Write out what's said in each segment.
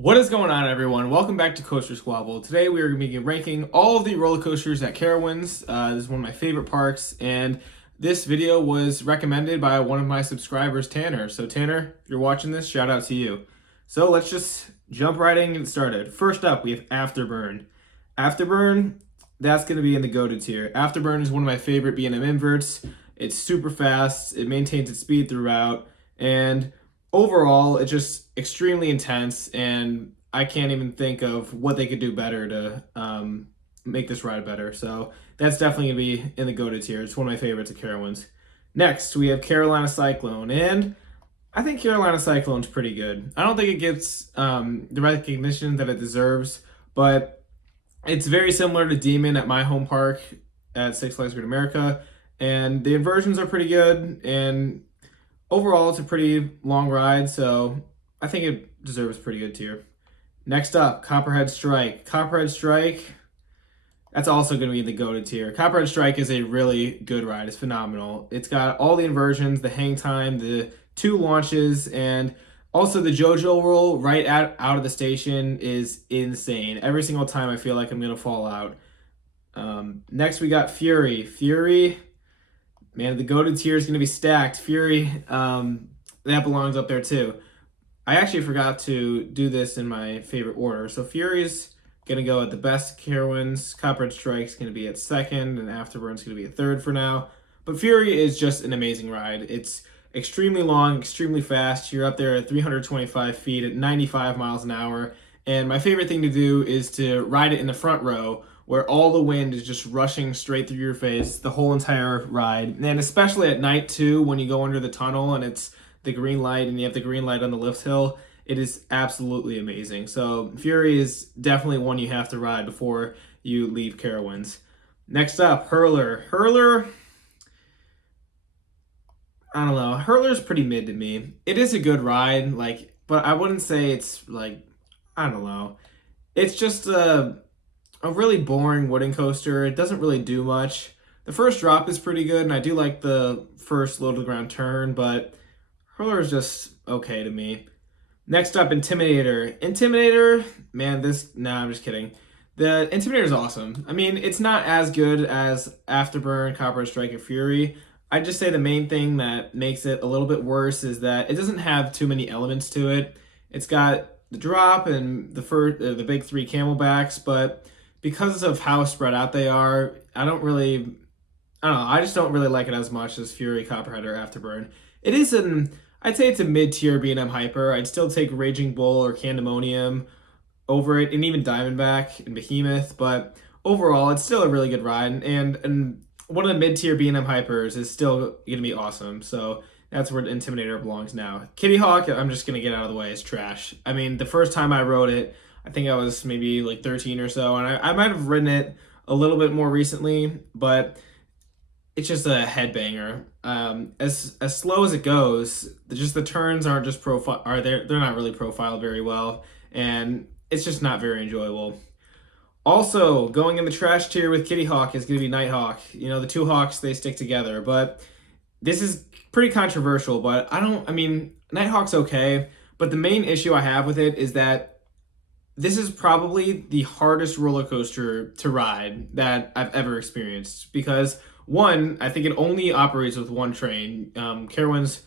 What is going on, everyone? Welcome back to Coaster Squabble. Today we are going to be ranking all of the roller coasters at Carowinds. This is one of my favorite parks, and this video was recommended by one of my subscribers, Tanner. So Tanner, if you're watching this, shout out to you. So let's just jump right in and get started. First up, we have Afterburn. Afterburn, that's going to be in the go-to tier. Afterburn is one of my favorite B&M inverts. It's super fast, it maintains its speed throughout, and overall, it's just extremely intense, and I can't even think of what they could do better to make this ride better. So that's definitely going to be in the go-to tier. It's one of my favorites at Carowinds. Next, we have Carolina Cyclone, and I think Carolina Cyclone's pretty good. I don't think it gets the recognition that it deserves, but it's very similar to Demon at my home park at Six Flags Great America, and the inversions are pretty good, and overall, it's a pretty long ride, so I think it deserves a pretty good tier. Next up, Copperhead Strike. Copperhead Strike, that's also going to be in the go-to tier. Copperhead Strike is a really good ride. It's phenomenal. It's got all the inversions, the hang time, the 2 launches, and also the JoJo roll right out of the station is insane. Every single time I feel like I'm going to fall out. Next, we got Fury. Fury, man, the go-to tier is going to be stacked. Fury, that belongs up there too. I actually forgot to do this in my favorite order. So Fury's going to go at the best Carowinds. Copperhead Strike's going to be at second, and Afterburn's going to be at third for now. But Fury is just an amazing ride. It's extremely long, extremely fast. You're up there at 325 feet at 95 miles an hour. And my favorite thing to do is to ride it in the front row, where all the wind is just rushing straight through your face the whole entire ride. And especially at night too, when you go under the tunnel and it's the green light and you have the green light on the lift hill, it is absolutely amazing. So Fury is definitely one you have to ride before you leave Carowinds. Next up, Hurler. Hurler, I don't know. Hurler's pretty mid to me. It is a good ride, but I wouldn't say it's I don't know. It's just a really boring wooden coaster. It doesn't really do much. The first drop is pretty good, and I do like the first low to the ground turn, but Hurler is just okay to me. Next up, Intimidator. Intimidator, man, I'm just kidding. The Intimidator is awesome. I mean, it's not as good as Afterburn, Copperhead Strike, or Fury. I'd just say the main thing that makes it a little bit worse is that it doesn't have too many elements to it. It's got the drop and the big 3 camelbacks, but because of how spread out they are, I don't know, I just don't really like it as much as Fury, Copperhead, or Afterburn. I'd say it's a mid-tier B&M hyper. I'd still take Raging Bull or Candemonium over it, and even Diamondback and Behemoth, but overall, it's still a really good ride, and one of the mid-tier B&M hypers is still going to be awesome, so that's where Intimidator belongs now. Kitty Hawk, I'm just going to get out of the way, is trash. I mean, the first time I rode it, I think I was maybe 13 or so, and I might have ridden it a little bit more recently, but it's just a headbanger. As slow as it goes, just the turns aren't just they're not really profiled very well, and it's just not very enjoyable. Also, going in the trash tier with Kitty Hawk is going to be Nighthawk. You know, the 2 hawks, they stick together, but this is pretty controversial, but Nighthawk's okay, but the main issue I have with it is that this is probably the hardest roller coaster to ride that I've ever experienced because, one, I think it only operates with 1 train. Carowinds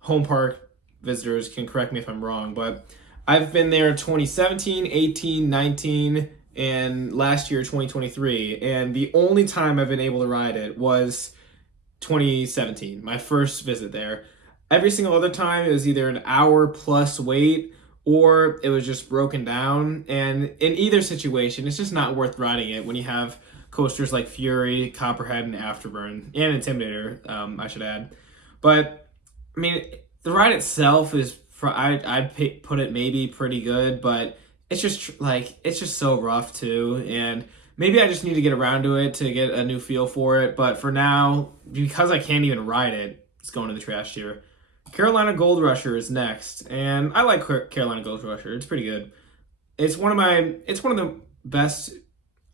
home park visitors can correct me if I'm wrong, but I've been there 2017, 18, 19, and last year 2023, and the only time I've been able to ride it was 2017, my first visit there. Every single other time it was either an hour plus wait or it was just broken down, and in either situation it's just not worth riding it when you have coasters like Fury, Copperhead, and Afterburn, and Intimidator, I should add. But I mean, the ride itself is I'd put it maybe pretty good, but it's just so rough too, and maybe I just need to get around to it to get a new feel for it, but for now, because I can't even ride it, it's going to the trash tier. Carolina Gold Rusher is next, and I like Carolina Gold Rusher. It's pretty good. It's one of the best,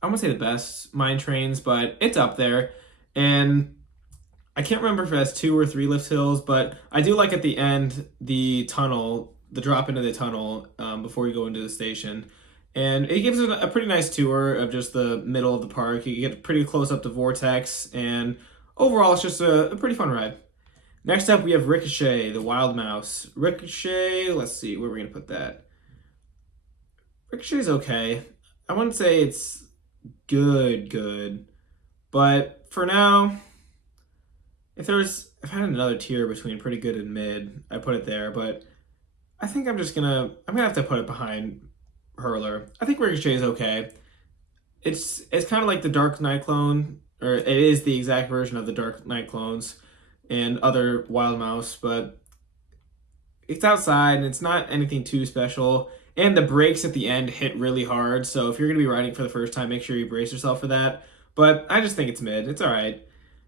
I won't say the best mine trains, but it's up there, and I can't remember if it has 2 or 3 lift hills, but I do like at the end the tunnel the drop into the tunnel before you go into the station. And it gives it a pretty nice tour of just the middle of the park. You get pretty close up to Vortex, and overall, it's just a pretty fun ride. Next up, we have Ricochet, the Wild Mouse. Ricochet, let's see, where are we going to put that? Ricochet's okay. I wouldn't say it's good. But for now, if I had another tier between pretty good and mid, I'd put it there. But I think I'm gonna have to put it behind Hurler. I think Ricochet is okay. It's kind of like the Dark Knight clone, or it is the exact version of the Dark Knight clones and other Wild Mouse, but it's outside and it's not anything too special. And the brakes at the end hit really hard, so if you're gonna be riding for the first time, make sure you brace yourself for that. But I just think it's mid. It's all right.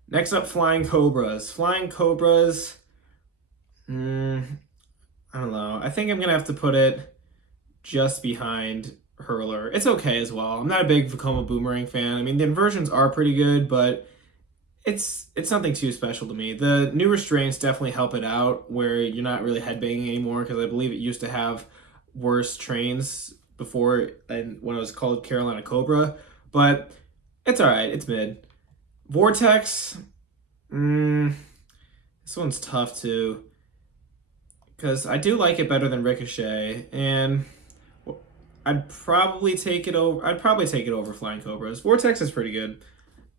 Next up, Flying Cobras. Flying Cobras, I don't know. I think I'm gonna have to put it just behind Hurler. It's okay as well. I'm not a big Vekoma Boomerang fan. I mean, the inversions are pretty good, but it's nothing too special to me. The new restraints definitely help it out, where you're not really headbanging anymore, because I believe it used to have worse trains before, and when it was called Carolina Cobra. But it's all right. It's mid. Vortex, this one's tough too, because I do like it better than Ricochet, and I'd probably take it over Flying Cobras. Vortex is pretty good,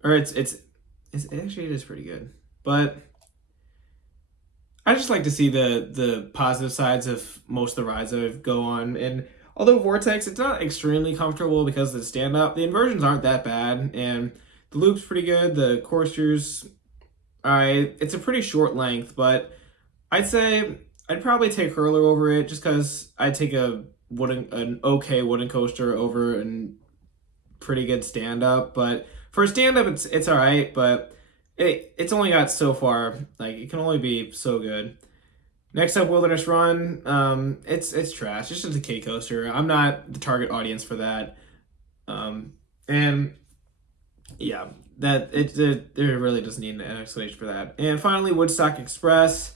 or it is pretty good, but I just like to see the positive sides of most of the rides that I go on. And although Vortex, it's not extremely comfortable because of the stand up, the inversions aren't that bad, and the loop's pretty good. The coursers, it's a pretty short length, but I'd say I'd probably take Hurler over it, just because I'd take an okay wooden coaster over a pretty good stand up. But for a stand up, it's all right, but it's only got so far. Like, it can only be so good. Next up, Wilderness Run. It's trash. It's just a K coaster. I'm not the target audience for that. And yeah, that it really doesn't need an explanation for that. And finally, Woodstock Express.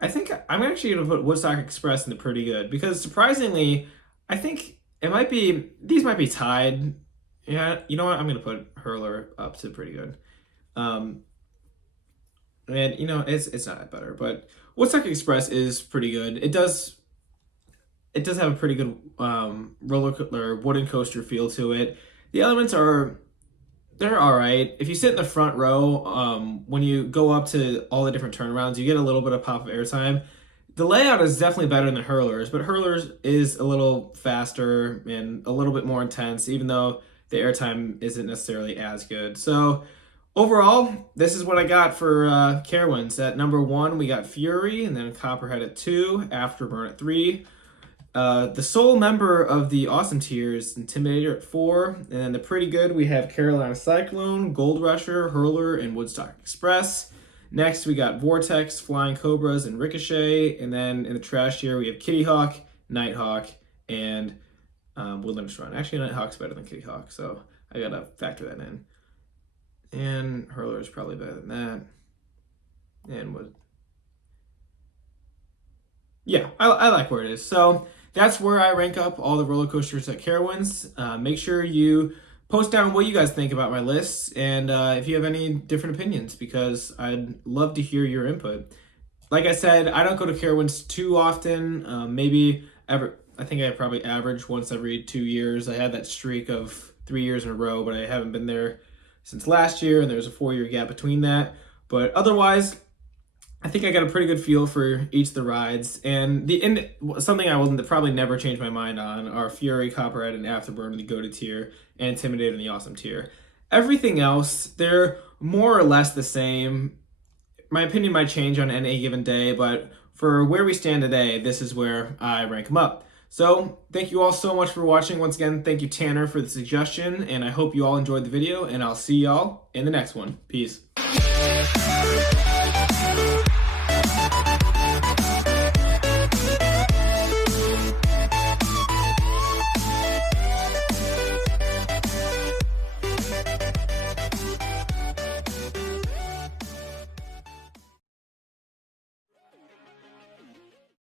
I think I'm actually going to put Woodstock Express in the pretty good, because surprisingly, I think these might be tied. Yeah, you know what? I'm going to put Hurler up to pretty good. And it's not that better, but Woodstock Express is pretty good. It does have a pretty good wooden coaster feel to it. The elements they're all right. If you sit in the front row, when you go up to all the different turnarounds, you get a little bit of pop of airtime. The layout is definitely better than Hurler's, but Hurler's is a little faster and a little bit more intense, even though the airtime isn't necessarily as good. So overall, this is what I got for Carowinds. At number 1, we got Fury, and then Copperhead at 2, Afterburn at 3. The sole member of the awesome tier is Intimidator at 4, and then the pretty good, we have Carolina Cyclone, Gold Rusher, Hurler, and Woodstock Express. Next, we got Vortex, Flying Cobras, and Ricochet, and then in the trash tier, we have Kitty Hawk, Nighthawk, and Wilderness Run. Actually, Nighthawk's better than Kitty Hawk, so I gotta factor that in. And Hurler is probably better than that. And I like where it is. So that's where I rank up all the roller coasters at Carowinds. Make sure you post down what you guys think about my lists, and if you have any different opinions, because I'd love to hear your input. Like I said, I don't go to Carowinds too often. Maybe ever. I think I probably average once every 2 years. I had that streak of 3 years in a row, but I haven't been there since last year, and there's a 4-year gap between that. But otherwise, I think I got a pretty good feel for each of the rides. And something I will probably never change my mind on are Fury, Copperhead, and Afterburn in the Go-To tier, and Intimidator in the Awesome tier. Everything else, they're more or less the same. My opinion might change on any given day, but for where we stand today, this is where I rank them up. So thank you all so much for watching. Once again, thank you, Tanner, for the suggestion, and I hope you all enjoyed the video, and I'll see y'all in the next one. Peace.